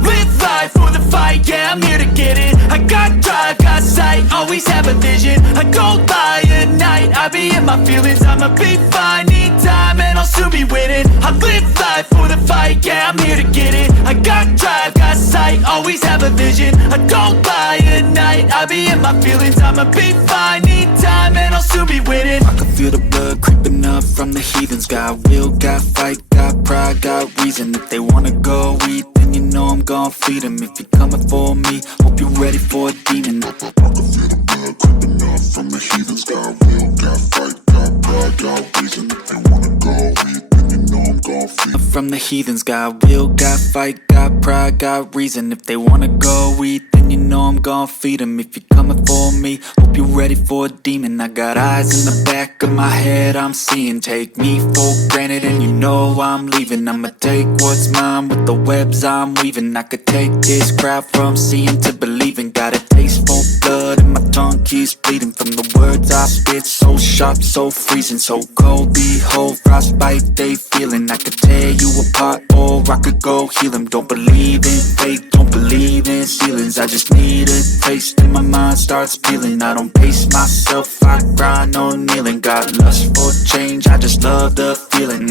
live life for the fight, yeah, I'm here to get it. I got drive, got sight, always have a vision. I don't lie at night, I be in my feelings. I'ma be fine, need time, and I'll soon be winning. I live life for the fight, yeah, I'm here to get it. I got drive, got sight, always have a vision. I don't lie at night, I be in my feelings. I'ma be fine, need time, and I'll soon be winning. I can feel the blood creeping up from the heathens. Got will, got fight, got pride, got reason. If they wanna go eat, then you know I'm gon' feed them. If you're coming for me, hope you're ready for a demon. I can feel the blood creeping up from the heathens. Got will, got fight, got pride, got reason. If they wanna go eat, then you know I'm gon' feed them. From the heathens, got will, got fight, got pride, got reason. If they wanna go eat, then you know I'm gon' feed them. If you're coming for me, hope you're ready for a demon. I got eyes in the back of my head, I'm seeing. Take me for granted and you know I'm leaving. I'ma take what's mine with the webs I'm weaving. I could take this crowd from seeing to believing. Got a taste for blood and my tongue keeps bleeding. From the words I spit, so sharp, so freezing, so cold. Behold, frostbite they feeling. I could tear you apart or I could go heal them. Don't believe in fate, don't believe in ceilings. I just need a taste and my mind starts peeling. I don't pace myself, I grind on kneeling. Got lust for change, I just love the feeling.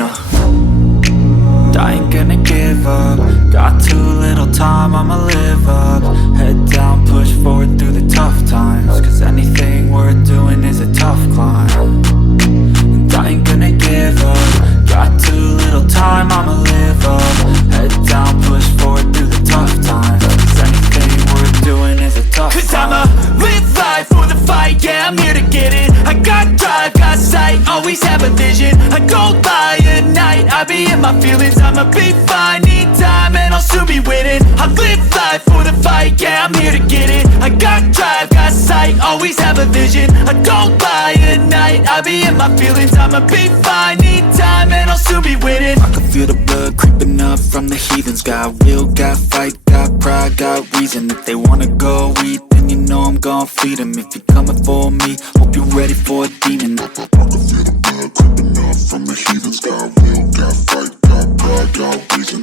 I ain't gonna give up. Got too little time, I'ma live up. Head down, push forward through the tough times. Cause anything worth doing is a tough climb. And I ain't gonna give up. Got too little time, I'ma live up. Head down, push forward through the tough times. Cause anything worth doing is a tough climb. Cause I'ma live life for the fight, yeah, I'm here to get it. I got drive, got sight, always have a vision. I don't lie at night, I be in my feelings. I'ma be fine, need time, and I'll soon be winning. I live life for the fight, yeah, I'm here to get it. I got drive, got sight, always have a vision. I don't lie at night, I be in my feelings. I'ma be fine, need time, and I'll soon be winning. I can feel the blood creeping up from the heathens. Got will, got fight, got pride, got reason. If they wanna go eat, then you know I'm gon' feed them. If you're coming for me, hope you're ready for a demon. I can feel the blood creeping up from the heathens. Got will, got fight, got pride, got reason.